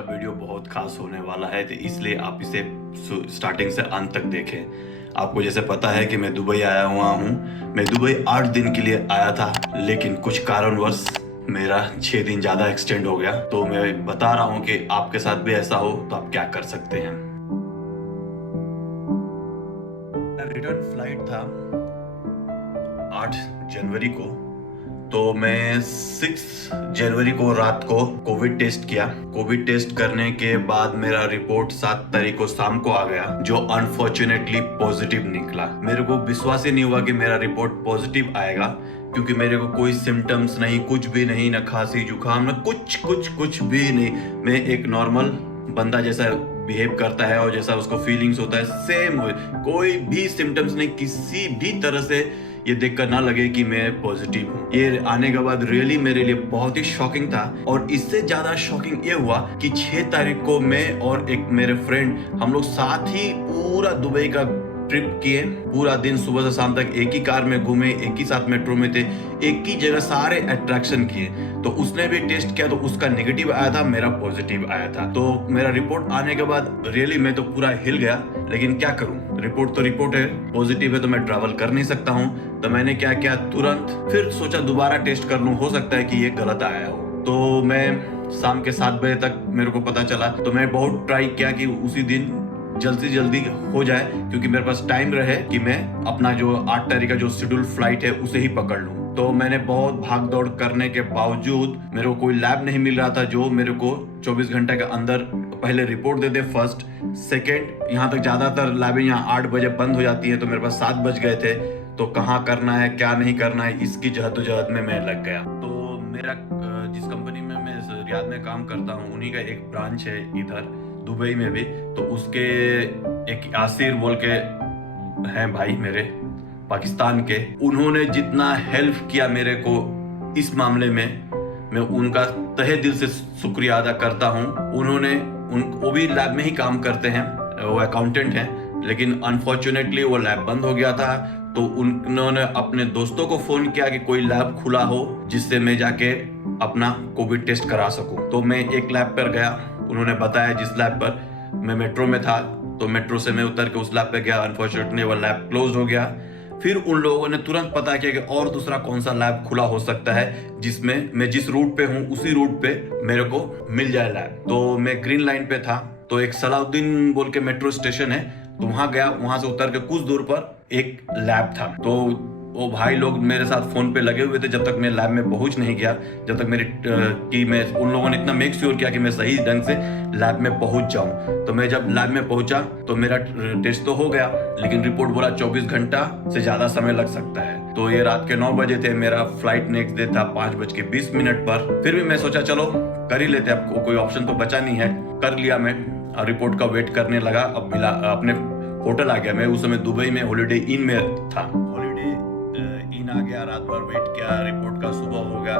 का वीडियो बहुत खास होने वाला है, तो इसलिए आप इसे स्टार्टिंग से अंत तक देखें। आपको जैसे पता है कि मैं दुबई आया हुआ हूँ। मैं दुबई 8 दिन के लिए आया था, लेकिन कुछ कारणवश मेरा 6 दिन ज़्यादा एक्सटेंड हो गया। तो मैं बता रहा हूँ कि आपके साथ भी ऐसा हो तो आप क्या कर सकते हैं। रिटर्न फ्लाइट था 8 जनवरी को, तो मैं 6 जनवरी को रात को कोविड टेस्ट किया। कोविड टेस्ट करने के बाद मेरा रिपोर्ट 7 तारीख को शाम को आ गया, जो अनफॉर्चुनेटली पॉजिटिव निकला। मेरे को विश्वास ही नहीं हुआ कि मेरा रिपोर्ट पॉजिटिव आएगा, क्योंकि मेरे को कोई सिम्टम्स नहीं, कुछ भी नहीं, न खांसी जुकाम, न कुछ भी नहीं। मैं एक नॉर्मल बंदा जैसा बिहेव करता है और जैसा उसको फीलिंग्स होता है सेम, कोई भी सिम्टम्स नहीं। किसी भी तरह से ये देखकर ना लगे कि मैं पॉजिटिव हूँ। ये आने के बाद रियली मेरे लिए बहुत ही शॉकिंग था। और इससे ज्यादा शॉकिंग ये हुआ कि 6 तारीख को मैं और एक मेरे फ्रेंड, हम लोग साथ ही पूरा दुबई का ट्रिप किए। पूरा दिन सुबह से शाम तक एक ही कार में घूमे, एक ही साथ मेट्रो में थे, एक ही जगह सारे अट्रैक्शन किए। तो उसने भी टेस्ट किया तो उसका नेगेटिव आया था, मेरा पॉजिटिव आया था। तो मेरा रिपोर्ट आने के बाद रियली मैं तो पूरा हिल गया, लेकिन क्या करूं, रिपोर्ट तो रिपोर्ट है, पॉजिटिव है तो मैं ट्रैवल कर नहीं सकता हूं। तो मैंने क्या किया, तुरंत फिर सोचा दोबारा टेस्ट कर लूं, हो सकता है कि ये गलत आया हो। तो मैं शाम के 7 बजे तक मेरे को पता चला, तो मैं बहुत ट्राई किया कि उसी दिन जल्दी से जल्दी हो जाए, क्योंकि मेरे पास टाइम रहे कि मैं अपना जो 8 तारीख का जो शेड्यूल फ्लाइट है उसे ही पकड़ लूं। तो मैंने बहुत भाग दौड़ करने के बावजूद मेरे को कोई लैब नहीं मिल रहा था जो मेरे को 24 घंटे के अंदर पहले रिपोर्ट दे दे। फर्स्ट सेकेंड, यहाँ तक ज्यादातर लैबें यहाँ 8 बजे बंद हो जाती है, तो मेरे पास 7 बज गए थे। तो कहाँ करना है, क्या नहीं करना है, इसकी जहदोजहद में मैं लग गया। तो मेरा जिस कंपनी में मैं रियाद में काम करता हूँ, उन्हीं का एक ब्रांच है इधर दुबई में भी। तो उसके एक यासिर बोल के हैं भाई मेरे, पाकिस्तान के, उन्होंने जितना हेल्प किया मेरे को इस मामले में, मैं उनका तहे दिल से शुक्रिया अदा करता हूँ। वो भी लैब में ही काम करते हैं, वो अकाउंटेंट हैं, लेकिन अनफॉर्चुनेटली वो लैब बंद हो गया था। तो उन्होंने अपने दोस्तों को फोन किया कि कोई लैब खुला हो जिससे मैं जाके अपना कोविड टेस्ट करा सकूं। तो मैं एक लैब पर गया, उन्होंने बताया जिस लैब पर, मैं मेट्रो में था, तो मेट्रो से मैं उतर के उस लैब पे गया। अनफॉर्चुनेटली वो लैब क्लोज हो गया। फिर उन लोगों ने तुरंत पता किया कि और दूसरा कौन सा लैब खुला हो सकता है जिसमें मैं जिस रूट पे हूँ उसी रूट पे मेरे को मिल जाए लैब। तो मैं ग्रीन लाइन पे था, तो एक सलाउद्दीन बोल के मेट्रो स्टेशन है, तो वहां गया। वहां से उतर के कुछ दूर पर एक लैब था। तो वो भाई लोग मेरे साथ फोन पे लगे हुए थे जब तक मैं लैब में पहुंच नहीं गया, जब तक मैं उन लोगों ने इतना मेक श्योर किया कि मैं सही ढंग से लैब में पहुंच जाऊं। तो मैं जब लैब में पहुंचा तो मेरा टेस्ट तो हो गया, लेकिन रिपोर्ट बोला 24 घंटा से ज्यादा समय लग सकता है। तो ये रात के 9 बजे थे, मेरा फ्लाइट नेक्स्ट डे था 5:20 पर। फिर भी मैं सोचा चलो कर ही लेते, अब कोई ऑप्शन तो बचा नहीं है। कर लिया मैं, रिपोर्ट का वेट करने लगा। अब मिला, अपने होटल आ गया। मैं उस समय दुबई में हॉलीडे इन में था, आ गया, रात भर वेट किया। रिपोर्ट का सुबह हो गया।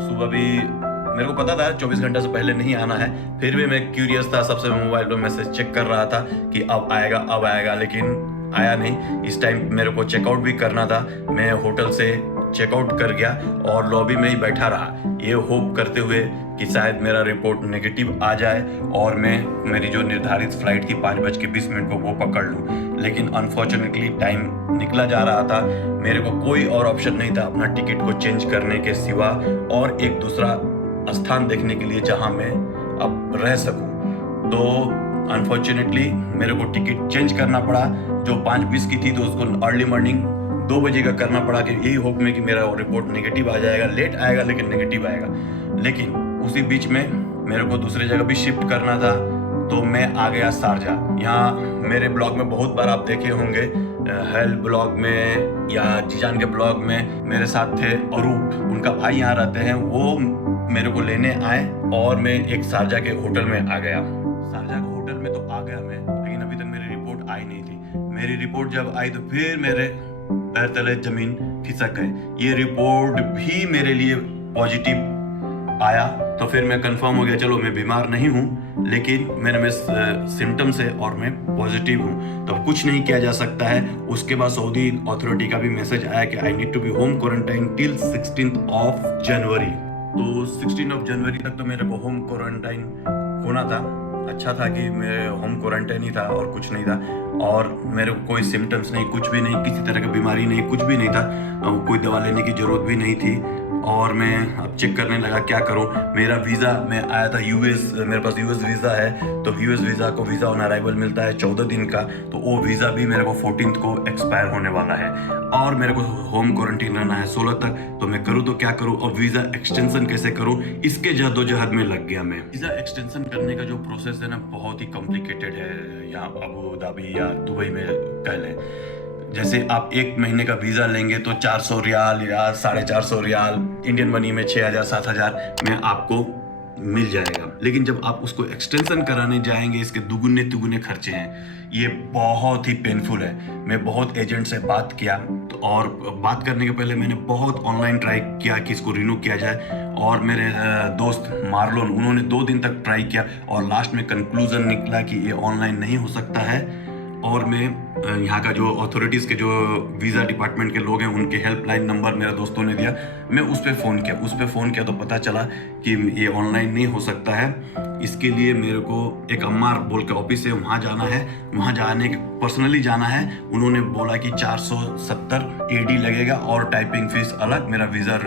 सुबह भी मेरे को पता था 24 घंटे से पहले नहीं आना है, फिर भी मैं क्यूरियस था। सबसे मोबाइल पे मैसेज चेक कर रहा था कि अब आएगा, लेकिन आया नहीं। इस टाइम मेरे को चेकआउट भी करना था। मैं होटल से चेकआउट कर गया और लॉबी में ही बैठा रहा, ये होप करते हुए कि शायद मेरा रिपोर्ट नेगेटिव आ जाए और मैं मेरी जो निर्धारित फ्लाइट थी 5:20 को वो पकड़ लूँ। लेकिन अनफॉर्चुनेटली टाइम निकला जा रहा था, मेरे को कोई और ऑप्शन नहीं था अपना टिकट को चेंज करने के सिवा और एक दूसरा स्थान देखने के लिए जहां मैं अब रह सकूं। तो अनफॉर्चुनेटली मेरे को टिकट चेंज करना पड़ा। जो 5:20 की थी तो उसको अर्ली मॉर्निंग 2 बजे का करना पड़ा, कि यही होप में कि मेरा रिपोर्ट नेगेटिव आ जाएगा। लेट आएगा लेकिन नेगेटिव आएगा। लेकिन उसी बीच में मेरे को दूसरी जगह भी शिफ्ट करना था, तो मैं आ गया शारजा। यहाँ मेरे ब्लॉग में बहुत बार आप देखे होंगे, हेल्थ ब्लॉग में या जीजान के ब्लॉग में मेरे साथ थे अरूप, उनका भाई यहाँ रहते हैं, वो मेरे को लेने आए और मैं एक शारजा के होटल में आ गया। शारजा के होटल में तो आ गया मैं, लेकिन अभी तक मेरी रिपोर्ट आई नहीं थी। मेरी रिपोर्ट जब आई तो फिर मेरे पैर तले जमीन खिसक गए। ये रिपोर्ट भी मेरे लिए पॉजिटिव आया, तो फिर मैं कंफर्म हो गया, चलो मैं बीमार नहीं हूँ, लेकिन मेरे में सिम्टम्स है और मैं पॉजिटिव हूँ, तो कुछ नहीं किया जा सकता है। उसके बाद सऊदी अथॉरिटी का भी मैसेज आया कि I need to be home quarantine till 16 January. तो 16 जनवरी तक तो मेरे को होम क्वारंटाइन होना था। अच्छा था कि मैं होम क्वारंटाइन ही था और कुछ नहीं था, और मेरे को कोई सिम्टम्स नहीं, कुछ भी नहीं, किसी तरह की बीमारी नहीं, कुछ भी नहीं था, कोई दवा लेने की ज़रूरत भी नहीं थी। और मैं अब चेक करने लगा क्या करूं। मेरा वीज़ा, मैं आया था यूएस, मेरे पास यूएस वीज़ा है, तो यूएस वीज़ा को वीज़ा ऑन अराइवल मिलता है 14 दिन का, तो वो वीज़ा भी मेरे को 14 को एक्सपायर होने वाला है, और मेरे को होम क्वारंटीन रहना है 16 तक। तो मैं करूँ तो क्या करूँ, और वीज़ा एक्सटेंशन कैसे करूँ, इसके जद्दोजहद में लग गया मैं। वीज़ा एक्सटेंशन करने का जो प्रोसेस है ना, बहुत ही कॉम्प्लिकेटेड है। यहाँ अबू धाबी या दुबई में कह लें, जैसे आप 1 महीने का वीज़ा लेंगे तो 400 रियाल या 450 रियाल, इंडियन मनी में 6000 7000 में आपको मिल जाएगा। लेकिन जब आप उसको एक्सटेंशन कराने जाएंगे, इसके दुगुने तिगुने खर्चे हैं। ये बहुत ही पेनफुल है। मैं बहुत एजेंट से बात किया, तो और बात करने के पहले मैंने बहुत ऑनलाइन ट्राई किया कि इसको रिन्यू किया जाए, और मेरे दोस्त मार्लोन, उन्होंने 2 दिन तक ट्राई किया, और लास्ट में कंक्लूजन निकला कि ये ऑनलाइन नहीं हो सकता है। और मैं यहाँ का जो अथॉरिटीज़ के जो वीज़ा डिपार्टमेंट के लोग हैं, उनके हेल्पलाइन नंबर मेरे दोस्तों ने दिया, मैं उस पर फ़ोन किया तो पता चला कि ये ऑनलाइन नहीं हो सकता है। इसके लिए मेरे को एक अम्मार बोल के ऑफिस है, वहाँ जाना है, वहाँ जाने के पर्सनली जाना है। उन्होंने बोला कि 470 एडी लगेगा और टाइपिंग फीस अलग, मेरा वीज़ा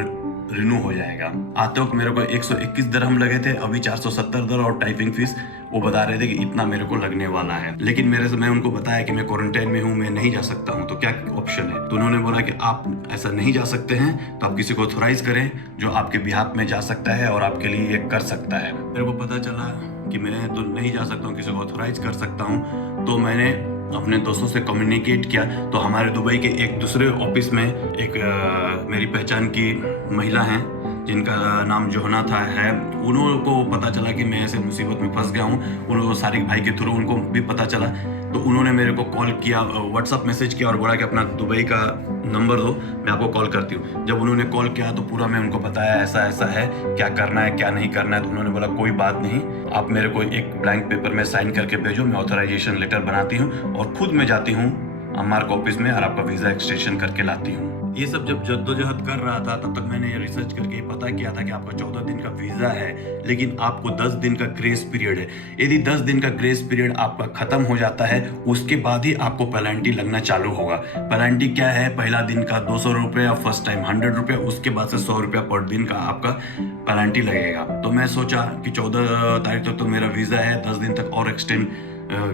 रिन्यू हो जाएगा। आते वक्त मेरे को 121 दिरहम लगे थे, अभी 470 दिरहम, और टाइपिंग फीस वो बता रहे थे कि इतना मेरे को लगने वाला है। लेकिन मैं उनको बताया कि मैं क्वारंटाइन में हूँ, मैं नहीं जा सकता हूँ, तो क्या ऑप्शन है। तो उन्होंने बोला कि आप ऐसा नहीं जा सकते हैं, तो आप किसी को ऑथोराइज करें जो आपके बिहाफ में जा सकता है और आपके लिए ये कर सकता है। मेरे को पता चला कि मैं तो नहीं जा सकता हूँ, किसी को ऑथोराइज कर सकता हूँ। तो मैंने अपने दोस्तों से कम्युनिकेट किया, तो हमारे दुबई के एक दूसरे ऑफिस में एक मेरी पहचान की महिला हैं, जिनका नाम जोहना था है, उनको पता चला कि मैं ऐसे मुसीबत में फंस गया हूँ। उनको सारिक भाई के थ्रू उनको भी पता चला, तो उन्होंने मेरे को कॉल किया, व्हाट्सअप मैसेज किया और बोला कि अपना दुबई का नंबर दो, मैं आपको कॉल करती हूँ। जब उन्होंने कॉल किया तो पूरा मैं उनको बताया ऐसा ऐसा है, क्या करना है क्या नहीं करना है। तो उन्होंने बोला कोई बात नहीं, आप मेरे को एक ब्लैंक पेपर में साइन करके भेजो, मैं ऑथराइजेशन लेटर बनाती हूँ और खुद मैं जाती हूँ अम्मार के ऑफिस में और आपका वीज़ा एक्सटेंशन करके लाती हूँ। ये सब जब जद्दोजहद कर रहा था, तब तक मैंने रिसर्च करके पता किया था कि आपका 14 दिन का वीज़ा है, लेकिन आपको 10 दिन का ग्रेस पीरियड है। यदि 10 दिन का ग्रेस पीरियड आपका खत्म हो जाता है, उसके बाद ही आपको पेनल्टी लगना चालू होगा। पेनल्टी क्या है, पहला दिन का 200 रुपये, फर्स्ट टाइम 100 रुपये, उसके बाद से 100 रुपया पर दिन का आपका पेनल्टी लगेगा। तो मैं सोचा कि 14 तारीख तक तो मेरा वीज़ा है, 10 दिन तक और एक्सटेंड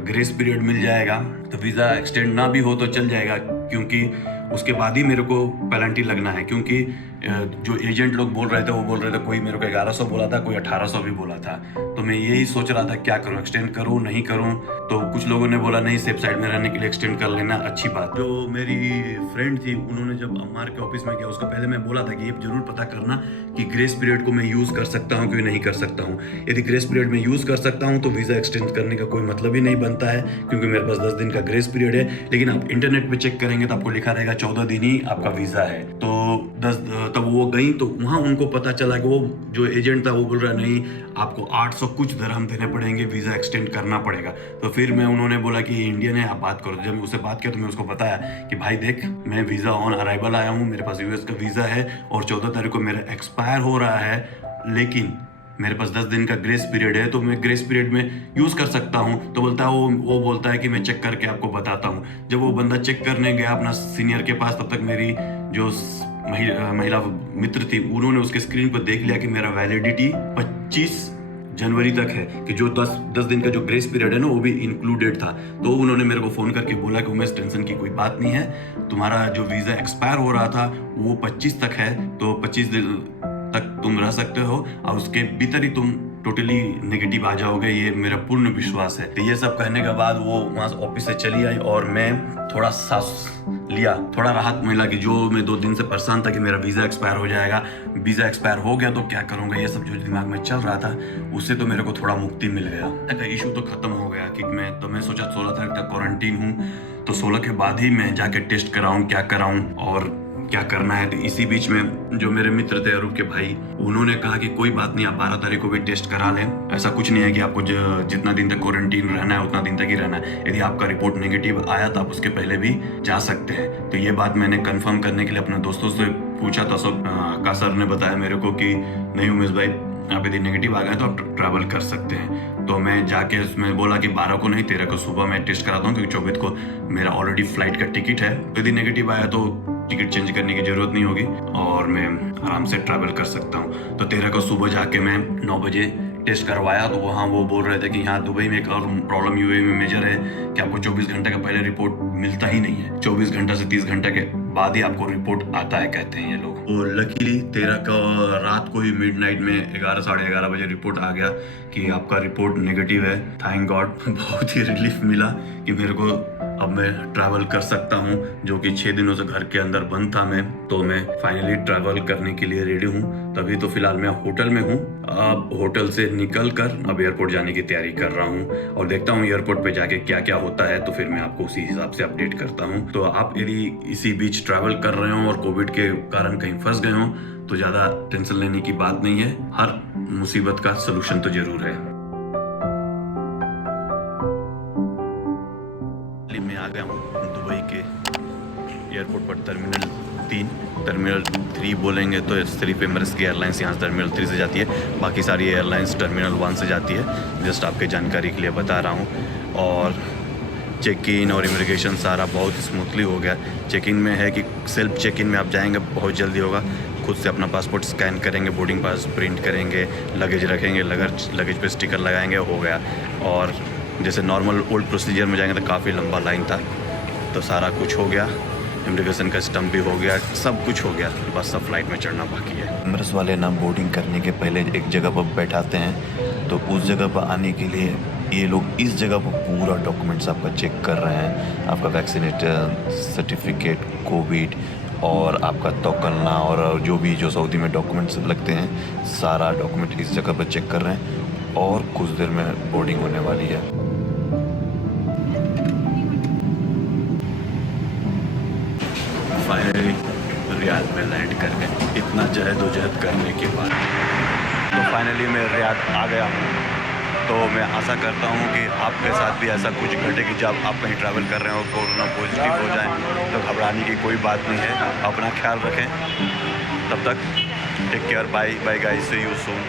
ग्रेस पीरियड मिल जाएगा, तो वीज़ा एक्सटेंड ना भी हो तो चल जाएगा, क्योंकि उसके बाद ही मेरे को पेनल्टी लगना है। क्योंकि जो एजेंट लोग बोल रहे थे, वो बोल रहे थे, कोई मेरे को 1100 बोला था, कोई 1800 भी बोला था। तो मैं यही सोच रहा था क्या करूं, एक्सटेंड करूं नहीं करूं। तो कुछ लोगों ने बोला नहीं, सेफ साइड में रहने के लिए एक्सटेंड कर लेना, अच्छी बात। जो मेरी फ्रेंड थी, उन्होंने जब अम्मार के ऑफिस में गया, उसको पहले मैं बोला था कि ये जरूर पता करना कि ग्रेस पीरियड को मैं यूज़ कर सकता हूँ कि नहीं कर सकता हूँ। यदि ग्रेस पीरियड में यूज़ कर सकता हूँ तो वीज़ा एक्सटेंड करने का कोई मतलब ही नहीं बनता है, क्योंकि मेरे पास 10 दिन का ग्रेस पीरियड है। लेकिन आप इंटरनेट पे चेक करेंगे तो आपको लिखा रहेगा 14 दिन ही आपका वीज़ा है। तो 10 तब वो गई, तो वहाँ उनको पता चला कि वो जो एजेंट था वो बोल रहा नहीं, आपको 800 कुछ दिरहम देने पड़ेंगे, वीज़ा एक्सटेंड करना पड़ेगा। तो फिर मैं उन्होंने बोला कि इंडियन है, आप बात करो। जब उससे बात किया तो मैं उसको बताया कि भाई देख, मैं वीज़ा ऑन अराइवल आया हूँ, मेरे पास यूएस का वीज़ा है और 14 तारीख को मेरा एक्सपायर हो रहा है, लेकिन मेरे पास 10 दिन का ग्रेस पीरियड है, तो मैं ग्रेस पीरियड में यूज़ कर सकता हूँ। तो बोलता है वो बोलता है कि मैं चेक करके आपको बताता हूँ। जब वो बंदा चेक करने गया अपना सीनियर के पास, तब तक मेरी जो महिला मित्र थी, उन्होंने उसके स्क्रीन पर देख लिया कि मेरा वैलिडिटी 25 जनवरी तक है, कि जो 10 दिन का जो ग्रेस पीरियड है ना, वो भी इंक्लूडेड था। तो उन्होंने मेरे को फ़ोन करके बोला कि उमेश, टेंशन की कोई बात नहीं है, तुम्हारा जो वीज़ा एक्सपायर हो रहा था वो 25 तक है, तो 25 दिन तक तुम रह सकते हो और उसके भीतर ही तुम टोटली नेगेटिव आ जाओगे, ये मेरा पूर्ण विश्वास है। तो ये सब कहने के बाद वो वहाँ से ऑफिस से चली आई और मैं थोड़ा सांस लिया, थोड़ा राहत मिला कि जो मैं 2 दिन से परेशान था कि मेरा वीज़ा एक्सपायर हो जाएगा, वीज़ा एक्सपायर हो गया तो क्या करूँगा, ये सब जो दिमाग में चल रहा था, उससे तो मेरे को थोड़ा मुक्ति मिल गया। इशू तो खत्म हो गया कि मैं सोचा 16 तारीख तक क्वारंटीन हूँ, तो 16 के बाद ही मैं जाके टेस्ट कराऊँ, क्या कराऊँ और क्या करना है। तो इसी बीच में जो मेरे मित्र थे अरूप के भाई, उन्होंने कहा कि कोई बात नहीं, आप 12 तारीख को भी टेस्ट करा लें, ऐसा कुछ नहीं है कि आपको जितना दिन तक क्वारंटीन रहना है उतना दिन तक ही रहना है। यदि आपका रिपोर्ट नेगेटिव आया तो आप उसके पहले भी जा सकते हैं। तो ये बात मैंने कंफर्म करने के लिए अपने दोस्तों से पूछा तो सब आकाश सर ने बताया मेरे को कि नहीं उमेश भाई, आप यदि नेगेटिव आ गया तो आप ट्रैवल कर सकते हैं। तो मैं जाके उसमें बोला कि 12 को नहीं 13 को सुबह मैं टेस्ट कराता हूँ, क्योंकि 24 को मेरा ऑलरेडी फ्लाइट का टिकट है। यदि नेगेटिव आया तो टिकट चेंज करने की जरूरत नहीं होगी और मैं आराम से ट्रैवल कर सकता हूँ। तो 13 को सुबह जाके मैं 9 बजे टेस्ट करवाया, तो वहाँ वो बोल रहे थे कि यहाँ दुबई में एक और प्रॉब्लम यूएई में मेजर है कि आपको 24 घंटे का पहले रिपोर्ट मिलता ही नहीं है। 24 घंटा से 30 घंटे के बाद ही आपको रिपोर्ट आता है, कहते हैं ये लोग। तो लकीली 13 का रात को ही मिडनाइट में 11 साढ़े 11 बजे रिपोर्ट आ गया कि आपका रिपोर्ट नेगेटिव है। थैंक गॉड, बहुत ही रिलीफ मिला कि मेरे को अब मैं ट्रैवल कर सकता हूँ, जो कि 6 दिनों से घर के अंदर बंद था मैं। तो मैं फाइनली ट्रैवल करने के लिए रेडी हूँ। तभी तो फिलहाल मैं होटल में हूँ। अब होटल से निकल कर अब एयरपोर्ट जाने की तैयारी कर रहा हूँ और देखता हूँ एयरपोर्ट पे जाके क्या क्या होता है, तो फिर मैं आपको उसी हिसाब से अपडेट करता हूँ। तो आप यदि इसी बीच ट्रैवल कर रहे हो और कोविड के कारण कहीं फंस गए हो तो ज़्यादा टेंशन लेने की बात नहीं है। हर मुसीबत का सलूशन तो जरूर है। मैं आ गया हूँ दुबई के एयरपोर्ट पर। टर्मिनल 3 बोलेंगे तो सिर्फ एमिरेट्स की एयरलाइंस यहाँ से टर्मिनल 3 से जाती है, बाकी सारी एयरलाइंस टर्मिनल 1 से जाती है। जस्ट आपके जानकारी के लिए बता रहा हूँ। और चेक इन और इमिग्रेशन सारा बहुत स्मूथली हो गया। चेक इन में है कि सेल्फ चेक इन में आप जाएंगे बहुत जल्दी होगा। खुद से अपना पासपोर्ट स्कैन करेंगे, बोर्डिंग पास प्रिंट करेंगे, लगेज रखेंगे, लगेज पे स्टिकर लगाएंगे, हो गया। और जैसे नॉर्मल ओल्ड प्रोसीजर में जाएंगे तो काफ़ी लंबा लाइन था, तो सारा कुछ हो गया। इमिग्रेशन का स्टम्प भी हो गया, सब कुछ हो गया, बस सब फ्लाइट में चढ़ना बाकी है। एमिरेट्स वाले ना बोर्डिंग करने के पहले एक जगह पर बैठाते हैं, तो उस जगह पर आने के लिए ये लोग इस जगह पर पूरा डॉक्यूमेंट्स आपका चेक कर रहे हैं। आपका वैक्सीनेशन सर्टिफिकेट, कोविड और आपका तोकलना और जो सऊदी में डॉक्यूमेंट्स लगते हैं, सारा डॉक्यूमेंट इस जगह पर चेक कर रहे हैं। और कुछ देर में बोर्डिंग होने वाली है। फाइनली रियाद में लैंड कर गए, इतना जहद करने के बाद। तो फाइनली मैं रियाद आ गया हूँ। तो मैं आशा करता हूँ कि आपके साथ भी ऐसा कुछ घटे कि जब आप कहीं ट्रैवल कर रहे हो कोरोना पॉजिटिव हो जाए तो घबराने की कोई बात नहीं है। अपना ख्याल रखें। तब तक take care, bye bye guys, see you soon.